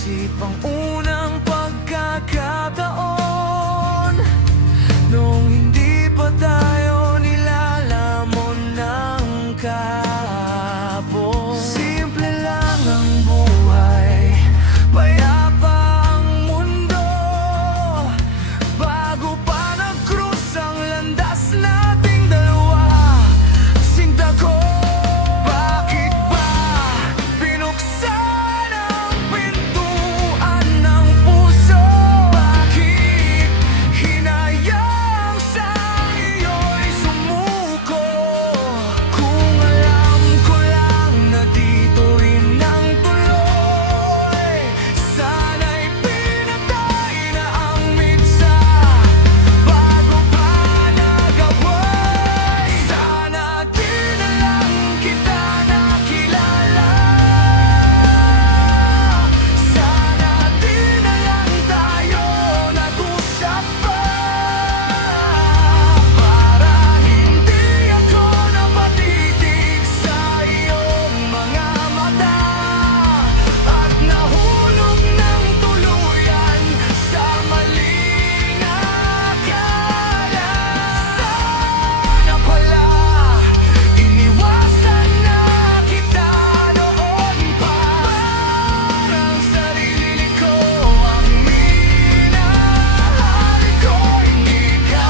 Isip ang unang pagkakataon nung hindi pa tayo nilalamon ng kahapon. Simple lang ang buhay, payapa ang mundo, bago pa nag-cruise ang landas nating dalawa. Sinta ko, bakit ba binuksan ang pintuan ng puso? Bakit hinayang sa iyo'y sumuko? Kung alam ko lang na dito rin ang tuloy, sana'y pinatay na ang mitsa bago pa nag-away. Sana di na lang kita nakilala, sana di na lang tayo nag-usap pa, para hindi ako napatitig sa iyong mga mata at nahulog ng tuluyan sa maling akala. Sana pala iniwasan na kita noon pa, parang sarili ko ang minahal ko, hindi ka.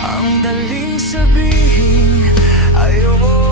Ang daling sabihin ayoko